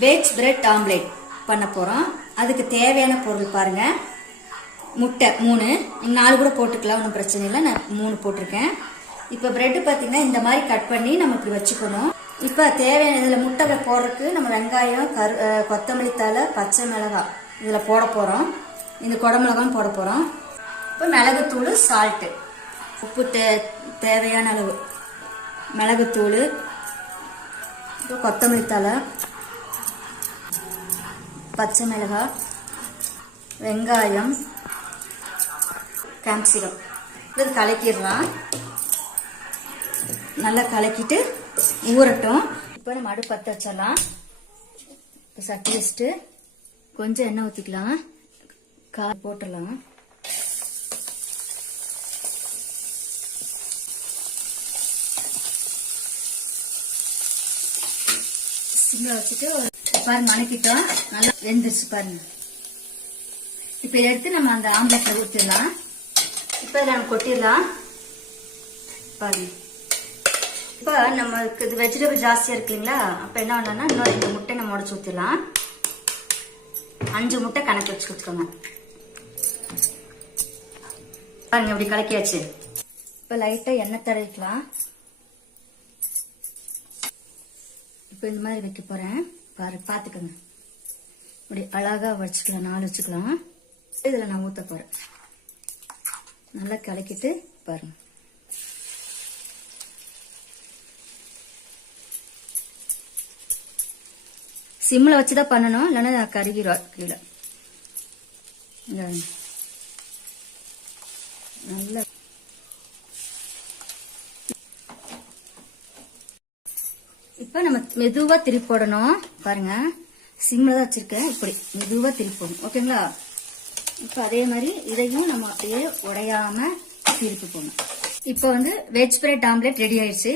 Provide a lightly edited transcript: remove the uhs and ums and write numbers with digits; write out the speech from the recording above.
Veg bread omelette பண்ண போறோம். அதுக்கு தேவையான பொருள் பாருங்க. முட்டை 3, நீங்க 4 கூட போட்டுக்கலாம், ஒன்றும் பிரச்சனை இல்லை. நான் 3 போட்டிருக்கேன். இப்போ பிரெட் பார்த்தீங்கன்னா இந்த மாதிரி கட் பண்ணி நம்ம இப்படி வச்சுக்கணும். இப்போ தேவையான இதில் முட்டை போடுறதுக்கு நம்ம வெங்காயம், கொத்தமல்லி தழை, பச்சை மிளகாய் இதில் போட போகிறோம். இந்த குடமிளகாயும் போட போகிறோம். இப்போ மிளகுத்தூள், சால்ட்டு, உப்பு தேவையான அளவு, மிளகுத்தூள், இப்போ கொத்தமல்லி தழை, பச்சை மிளகாய், வெங்காயம், கேப்சிகம் இது கலக்கிடலாம். நல்லா கலக்கிட்டு ஊறட்டும். இப்போ நம்ம அடுப்பு பற்ற வச்சிடலாம். இப்போ சட்டி வச்சுட்டு கொஞ்சம் எண்ணெய் ஊற்றிக்கலாம். போட்டுடலாம். சிம்மில் வச்சுட்டு பாருங்க, மணக்கிட்டோம். நல்லா வெந்துருச்சு பாருங்க. இப்போ இதை எடுத்து நம்ம அந்த ஆம்லெட்ல ஊற்றிடலாம். இப்போ இதில் நம்ம கொட்டிடலாம் பாருங்க. இப்போ நமக்கு இது வெஜிடபிள் ஜாஸ்தியாக இருக்கு இல்லைங்களா, அப்போ என்ன பண்ணலாம்னா இன்னொரு 2 முட்டை நம்ம உடச்சு ஊற்றிடலாம். 5 முட்டை கணக்கு வச்சு கொடுத்துக்கோங்க. பாருங்க இப்படி கலக்கியாச்சு. இப்போ லைட்டாக எண்ணெய் தடவிக்கலாம். இப்போ இந்த மாதிரி வைக்க போகிறேன் பார்த்துக்கோங்க. இப்படி அழகாக வச்சுக்கலாம், 4 வச்சுக்கலாம். இதில் நான் ஊற்ற போகிறேன். நல்லா கலக்கிட்டு பாருங்க. சிம்மில் வச்சு தான் பண்ணணும், இல்லைன்னா கருகிரும் கீழே. நல்லா இப்போ நம்ம மெதுவா திருப்பி போடணும் பாருங்க. சிம்ல தான் வச்சிருக்கேன். இப்படி மெதுவா திருப்பி போடணும், ஓகேங்களா? இப்போ அதே மாதிரி இதையும் நம்ம அப்படியே உடையாம திருப்பி போடணும். இப்போ வெஜ் பிரெட் ஆம்லெட் ரெடி ஆயிடுச்சு.